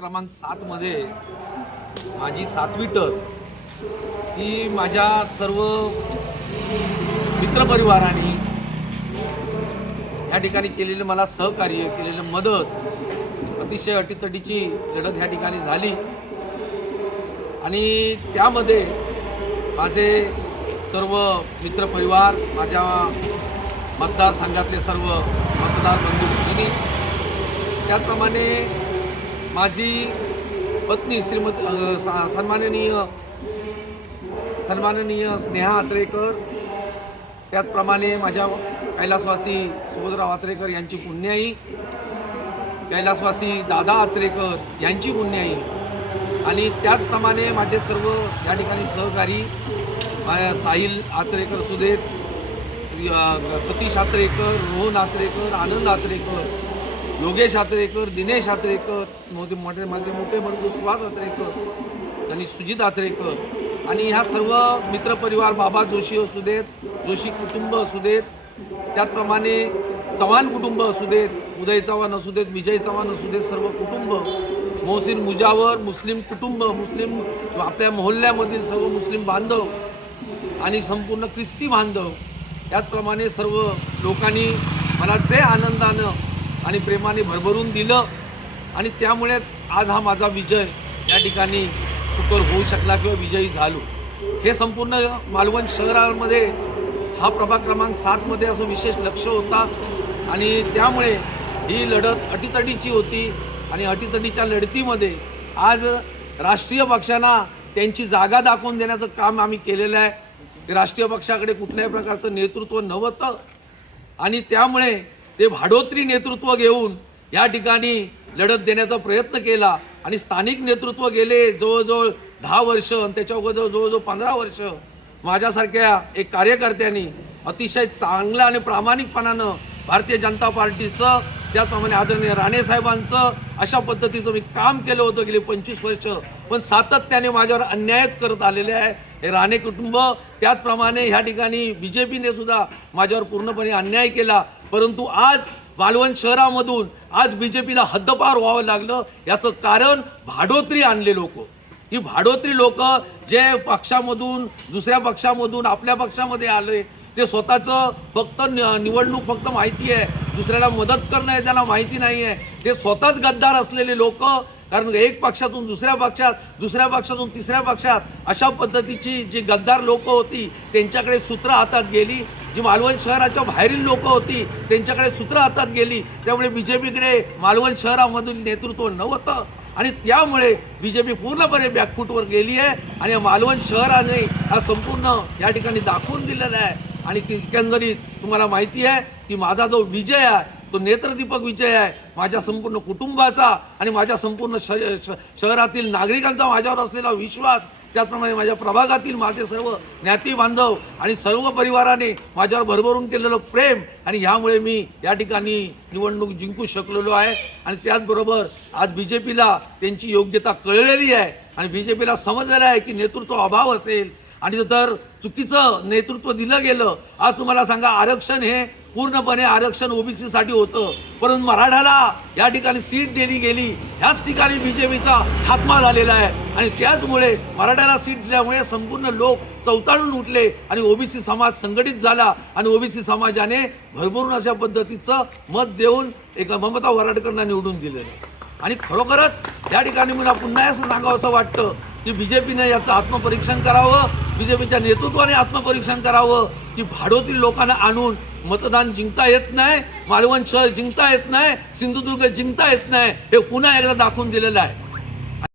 क्रमांक 7 मध्ये माझी 7वी टर्म ही माझ्या सर्व मित्रपरिवाराने ह्या ठिकाणी केलेले मला सहकार्य केलेलं मदत अतिशय अटीतटीची लढत ह्या ठिकाणी झाली आणि त्यामध्ये माझे सर्व मित्रपरिवार माझ्या मतदारसंघातले सर्व मतदार बंधू भगिनी त्याचप्रमाणे माझी पत्नी श्रीमती सन्माननीय स्नेहा आचरेकर त्याचप्रमाणे माझ्या कैलासवासी सुभद्रा आचरेकर यांची पुण्याई कैलासवासी दादा आचरेकर यांची पुण्याई आणि त्याचप्रमाणे माझे सर्व या ठिकाणी सहकारी साहिल आचरेकर सुदेत सतीश आचरेकर रोहन आचरेकर आनंद आचरेकर योगेश आचरेकर दिनेश आचरेकर माझे मोठे बंधू सुहास आचरेकर आणि सुजित आचरेकर आणि ह्या सर्व मित्रपरिवार बाबा जोशी सुदेत जोशी कुटुंब सुदेत त्याचप्रमाणे चव्हाण कुटुंब सुदेत उदय चव्हाण सुदेत विजय चव्हाण सुदेत सर्व कुटुंब मोहसिन मुजावर मुस्लिम कुटुंब मुस्लिम आपल्या मोहल्ल्यामधील सर्व मुस्लिम बांधव आणि संपूर्ण ख्रिस्ती बांधव त्याचप्रमाणे सर्व लोकांनी मला जे आनंदानं आणि प्रेमाने भरभरून दिलं आणि त्यामुळेच आज हा माझा विजय या ठिकाणी सुकर होऊ शकला किंवा विजयी झालो. हे संपूर्ण मालवण शहरामध्ये हा प्रभाग क्रमांक 7 मध्ये असं विशेष लक्ष होता आणि त्यामुळे ही लढत अटीतटीची होती आणि अटीतटीच्या लढतीमध्ये आज राष्ट्रीय पक्षांना त्यांची जागा दाखवून देण्याचं काम आम्ही केलेलं आहे. राष्ट्रीय पक्षाकडे कुठल्याही प्रकारचं नेतृत्व नव्हतं आणि त्यामुळे ते भाडोत्री नेतृत्व घेऊन या ठिकाणी लढत देण्याचा प्रयत्न केला आणि स्थानिक नेतृत्व गेले जवळजवळ 10 वर्ष आणि त्याच्या अगोदर जवळजवळ 15 वर्ष माझ्यासारख्या एक कार्यकर्त्यांनी अतिशय चांगलं आणि प्रामाणिकपणानं भारतीय जनता पार्टीचं त्याचप्रमाणे आदरणीय राणेसाहेबांचं अशा पद्धतीचं मी काम केलं होतं गेली 25 वर्ष पण सातत्याने माझ्यावर अन्यायच करत आलेले आहे हे राणे कुटुंब. त्याचप्रमाणे ह्या ठिकाणी BJPने सुद्धा माझ्यावर पूर्णपणे अन्याय केला परंतु आज मालवण शहरामधून आज BJPला हद्दपार व्हावं लागलं. याचं कारण भाडोत्री आणले लोक. ही भाडोत्री लोक जे पक्षामधून दुसऱ्या पक्षामधून आपल्या पक्षामध्ये आले ते स्वतःचं फक्त निवडणूक फक्त माहिती आहे दुसऱ्याला मदत करणं आहे त्याला माहिती नाही आहे. ते स्वतःच गद्दार असलेले लोक कारण एक पक्षातून दुसऱ्या पक्षातून तिसऱ्या पक्षात अशा पद्धतीची जी गद्दार लोक होती त्यांच्याकडे सूत्र हातात गेली. जी मालवण शहराच्या बाहेरील लोक होती त्यांच्याकडे सूत्र हातात गेली. त्यामुळे BJPकडे मालवण शहरामधील नेतृत्व नव्हतं आणि त्यामुळे BJP पूर्णपणे बॅकफूटवर गेली आहे आणि मालवण शहराने हा संपूर्ण या ठिकाणी दाखवून दिलेला आहे. आणि एकंदरीत तुम्हाला माहिती आहे की माझा जो विजय आहे तो नेत्रदीपक विजय आहे माझ्या संपूर्ण कुटुंबाचा आणि माझ्या संपूर्ण शहरातील नागरिकांचा माझ्यावर असलेला विश्वास त्याचप्रमाणे माझ्या प्रभागातील माझे सर्व ज्ञाती बांधव आणि सर्व परिवाराने माझ्यावर भरभरून केलेलं प्रेम आणि ह्यामुळे मी या ठिकाणी निवडणूक जिंकू शकलेलो आहे. आणि त्याचबरोबर आज BJPला त्यांची योग्यता कळलेली आहे आणि BJPला समजलेलं आहे की नेतृत्व अभाव असेल आणि जर चुकीचं नेतृत्व दिलं गेलं. आज तुम्हाला सांगा आरक्षण हे पूर्णपणे आरक्षण OBC साठी होतं परंतु मराठाला या ठिकाणी सीट दिली गेली. ह्याच ठिकाणी BJPचा खात्मा झालेला आहे आणि त्याचमुळे मराठाला सीट दिल्यामुळे संपूर्ण लोक चौताळून उठले आणि OBC समाज संघटित झाला आणि OBC समाजाने भरभरून अशा पद्धतीचं मत देऊन एक ममता वराडकरांना निवडून दिलेलं आहे. आणि खरोखरच या ठिकाणी मला पुन्हा असं सांगावं असं वाटतं की BJPने याचं आत्मपरीक्षण करावं BJPच्या नेतृत्वाने आत्मपरीक्षण करावं की भाडोत्री लोकांना आणून मतदान जिंकता येत नाही मालवण शहर जिंकता येत नाही सिंधुदुर्ग जिंकता येत नाही हे पुन्हा एकदा दाखवून दिलेलं आहे.